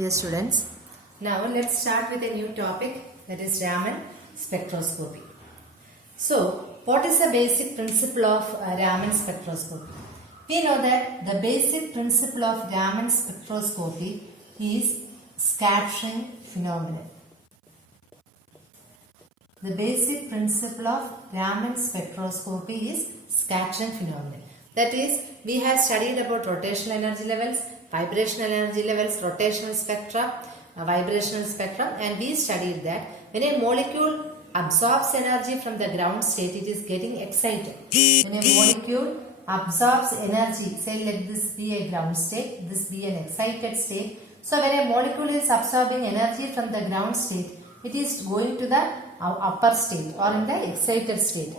Dear students, now let's start with a new topic, that is Raman spectroscopy. So, what is the basic principle of Raman spectroscopy? We know that the basic principle of Raman spectroscopy is scattering phenomenon. The basic principle of Raman spectroscopy is scattering phenomenon. That is, we have studied about rotational energy levels, vibrational energy levels, rotational spectra, vibrational spectrum, and we studied that when a molecule absorbs energy from the ground state, it is getting excited. When a molecule absorbs energy, say let this be a ground state, this be an excited state. So when a molecule is absorbing energy from the ground state, it is going to the upper state or in the excited state.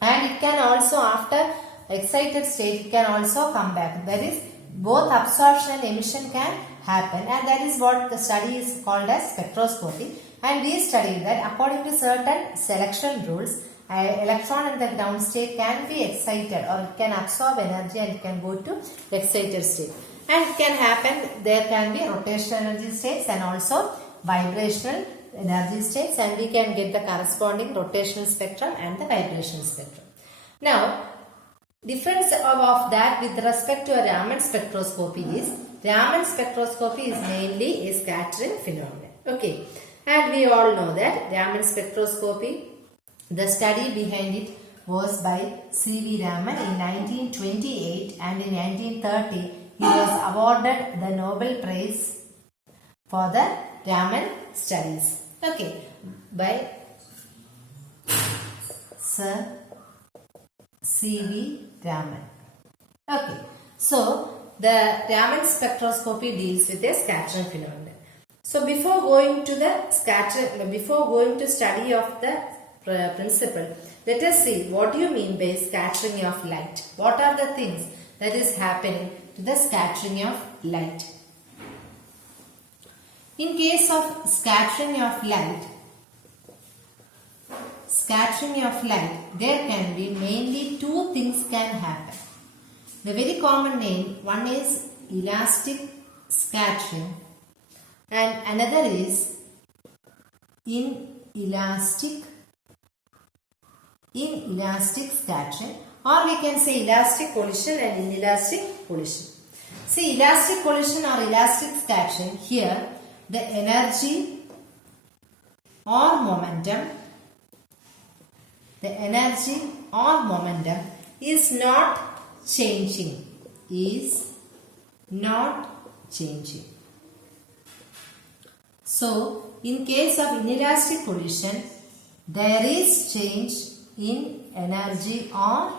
And it can also, after excited state, it can also come back. That is, both absorption and emission can happen, and that is what the study is called as spectroscopy. And we studied that according to certain selection rules, an electron in the ground state can be excited, or it can absorb energy and it can go to excited state. And it can happen, there can be rotational energy states and also vibrational energy states, and we can get the corresponding rotational spectrum and the vibrational spectrum. Now, difference of that with respect to a Raman spectroscopy is, Raman spectroscopy is mainly a scattering phenomenon. Okay, and we all know that Raman spectroscopy, the study behind it was by C.V. Raman in 1928, and in 1930 he was awarded the Nobel Prize for the Raman studies. Okay, by Sir C.V. Raman. Okay, so the Raman spectroscopy deals with a scattering phenomenon. So before going to the study of the principle, let us see what do you mean by scattering of light. What are the things that is happening to the scattering of light? In case of scattering of light, there can be mainly two things can happen. The very common name, one is elastic scattering and another is inelastic scattering, or we can say elastic collision and inelastic collision. See, elastic collision or elastic scattering, here the energy or momentum is not changing. So, in case of inelastic collision, there is change in energy or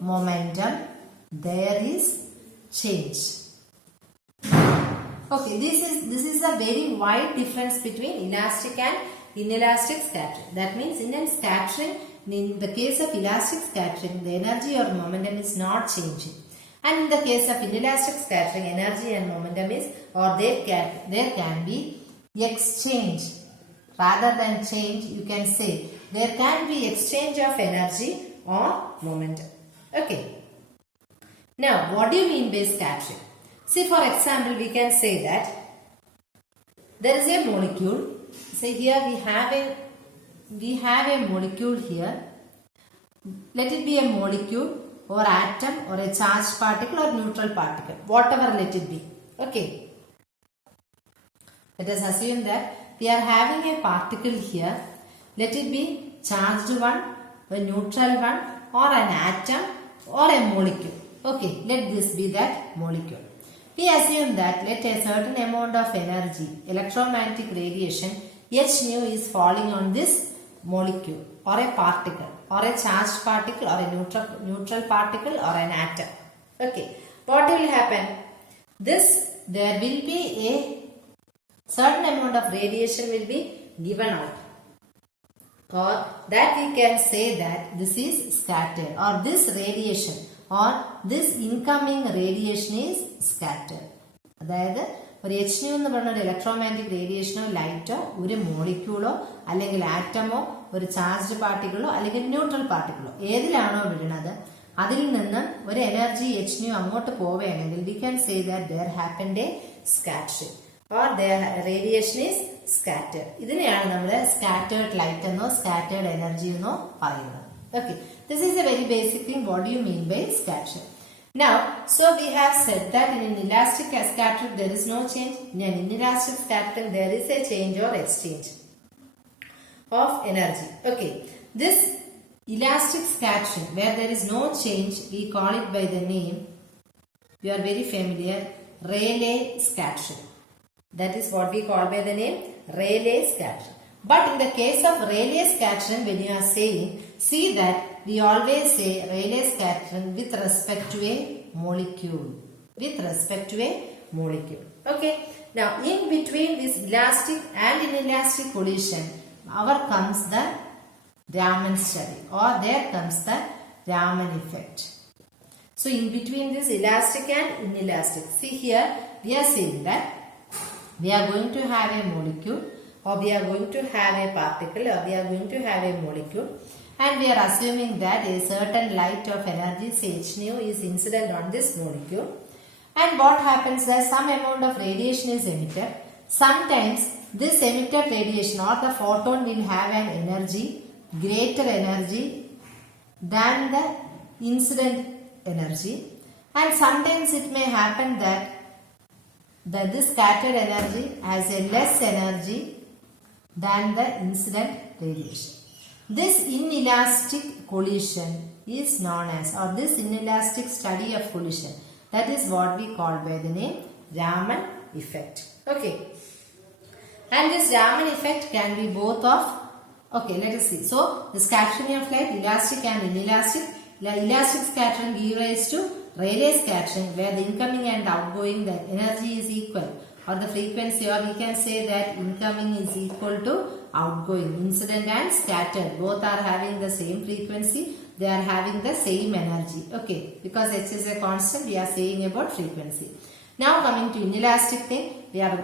momentum. There is change. Okay, this is a very wide difference between elastic and inelastic scattering. That means in the case of elastic scattering, the energy or momentum is not changing. And in the case of inelastic scattering, energy and momentum is, or there can be exchange. Rather than change, you can say there can be exchange of energy or momentum. Okay. Now, what do you mean by scattering? See, for example, we can say that there is a molecule. Say here we have a molecule here. Let it be a molecule or atom or a charged particle or neutral particle, whatever let it be. Okay. Let us assume that we are having a particle here. Let it be charged one, a neutral one, or an atom or a molecule. Okay, let this be that molecule. We assume that let a certain amount of energy, electromagnetic radiation, H nu is falling on this molecule or a particle or a charged particle or a neutral particle or an atom. Okay, what will happen? There will be a certain amount of radiation will be given out, or that we can say that this is scattered, or this radiation or this incoming radiation is scattered. അതായത് ഒരു H new എന്ന് പറഞ്ഞ ഒരു electromagnetic റേഡിയേഷനോ ലൈറ്റോ ഒരു മോളിക്യൂളോ അല്ലെങ്കിൽ ആറ്റമോ ഒരു charged പാർട്ടിക്കിളോ അല്ലെങ്കിൽ neutral പാർട്ടിക്കിളോ ഏതിലാണോ വീഴുന്നത് അതിൽ നിന്ന് ഒരു എനർജി എച്ച് ന്യൂ അങ്ങോട്ട് പോവുകയാണെങ്കിൽ we can say that there happened a scattering. or their radiation is scattered. ഇതിനെയാണ് നമ്മൾ scattered light എന്നോ scattered energy എന്നോ പറയുന്നത്. Okay, this is a very basic thing. What do you mean by scattering? Now, so we have said that in an elastic scattering there is no change. In an inelastic scattering there is a change or exchange of energy. Okay, this elastic scattering where there is no change, we call it by the name, you are very familiar, Rayleigh scattering. That is what we call by the name Rayleigh scattering. But in the case of Rayleigh scattering, when you are saying, see that we always say Rayleigh scattering with respect to a molecule. With respect to a molecule. Okay. Now, in between this elastic and inelastic collision, our comes the Raman study, or there comes the Raman effect. So, in between this elastic and inelastic, see here we are saying that we are going to have a molecule, or we are going to have a particle, or we are going to have a molecule, and we are assuming that a certain light of energy, say h nu, is incident on this molecule. And what happens that some amount of radiation is emitted. Sometimes this emitted radiation or the photon will have an energy, greater energy than the incident energy, and sometimes it may happen that this scattered energy has a less energy than the incident radiation. This inelastic collision is known as, or this inelastic study of collision, that is what we call by the name Raman effect. Okay, and this Raman effect can be both of, okay, let us see. So the scattering of light, elastic and inelastic. Elastic scattering gives rise to Rayleigh scattering, where the incoming and outgoing, the energy is equal, or the frequency, or we can say that incoming is equal to outgoing. Incident and scattered both are having the same frequency, they are having the same energy. Okay, because h is a constant, we are saying about frequency. Now coming to inelastic thing, we are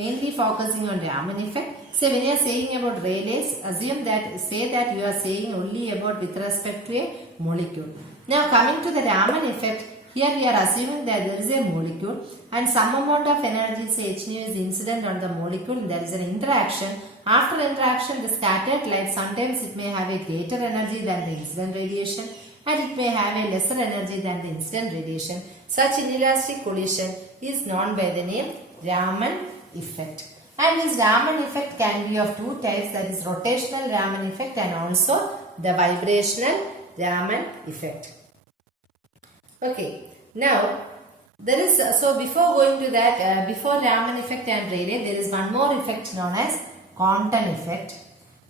mainly focusing on Raman effect. So when you are saying about Rayleigh's, assume that, say that you are saying only about with respect to a molecule. Now coming to the Raman effect, here we are assuming that there is a molecule and some amount of energy, say h nu, is incident on the molecule. There is an interaction. After interaction, the scattered light, sometimes it may have a greater energy than the incident radiation, and it may have a lesser energy than the incident radiation. Such inelastic collision is known by the name Raman effect. And this Raman effect can be of two types, that is rotational Raman effect and also the vibrational Raman effect. Okay, now there is, so before going to that, before Raman effect and Rayleigh, there is one more effect known as Compton effect.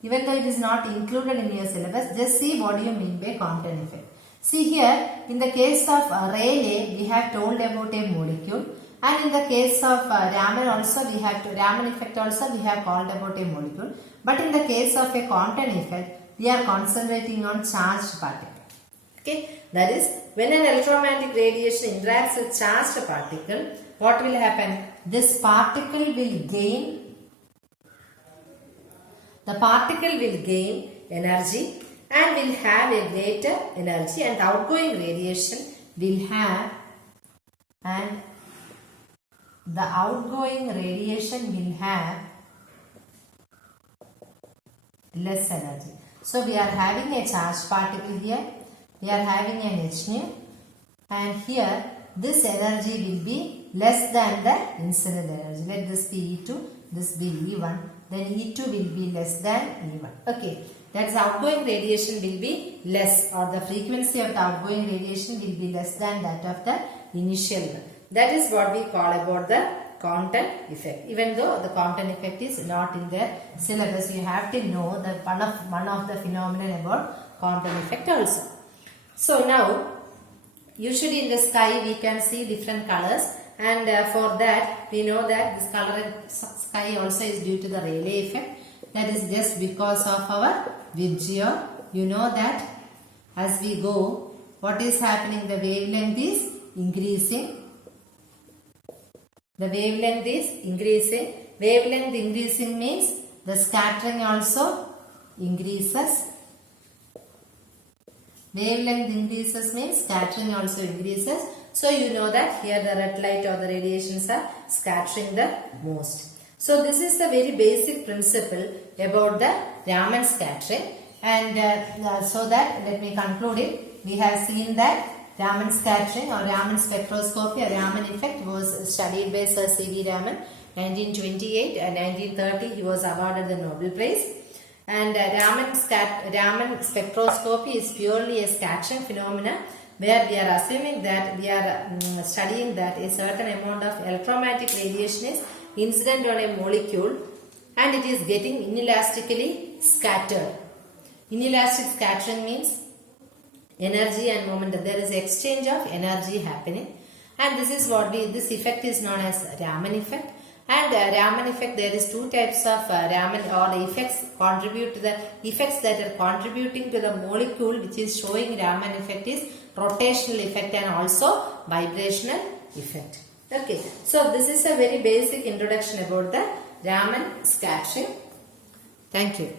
Even though it is not included in your syllabus, just see what do you mean by Compton effect. See here, in the case of Rayleigh, we have told about a molecule, and in the case of Raman also, we have to, Raman effect also we have called about a molecule. But in the case of a Compton effect, we are concentrating on charged particle. Okay, that is, when an electromagnetic radiation interacts with charged particle, what will happen? This particle will gain, the particle will gain energy and will have a greater energy, and the outgoing radiation will have, and the outgoing radiation will have less energy. So we are having a charged particle here, we are having an h nu, and here this energy will be less than the incident energy. Let this be E2, this be E1, then E2 will be less than E1. Okay, that's outgoing radiation will be less, or the frequency of the outgoing radiation will be less than that of the initial one. That is what we call about the Compton effect. Even though the Compton effect is not in their syllabus, you have to know that one of the phenomenon about Compton effect also. So now, usually in the sky we can see different colors, and for that we know that this color in sky also is due to the Rayleigh effect. That is just because of our Vibgeo. You know that as we go, what is happening? The wavelength is increasing. The wavelength is increasing. Wavelength increasing means the scattering also increases. Wavelength increases means scattering also increases. So you know that here the red light or the radiations are scattering the most. So this is the very basic principle about the Raman scattering, and so that let me conclude it. We have seen that Raman scattering or Raman spectroscopy or Raman effect was studied by Sir C.V. Raman 1928 and 1930 he was awarded the Nobel Prize. And Raman spectroscopy is purely a scattering phenomena where we are assuming that we are studying that a certain amount of electromagnetic radiation is incident on a molecule and it is getting inelastically scattered. Inelastic scattering means energy and momentum. There is exchange of energy happening, and this is what this effect is known as Raman effect. And Raman effect, there is two types of Raman or the effects contribute to the effects that are contributing to the molecule which is showing Raman effect is rotational effect and also vibrational effect. Okay, so this is a very basic introduction about the Raman scattering. Thank you.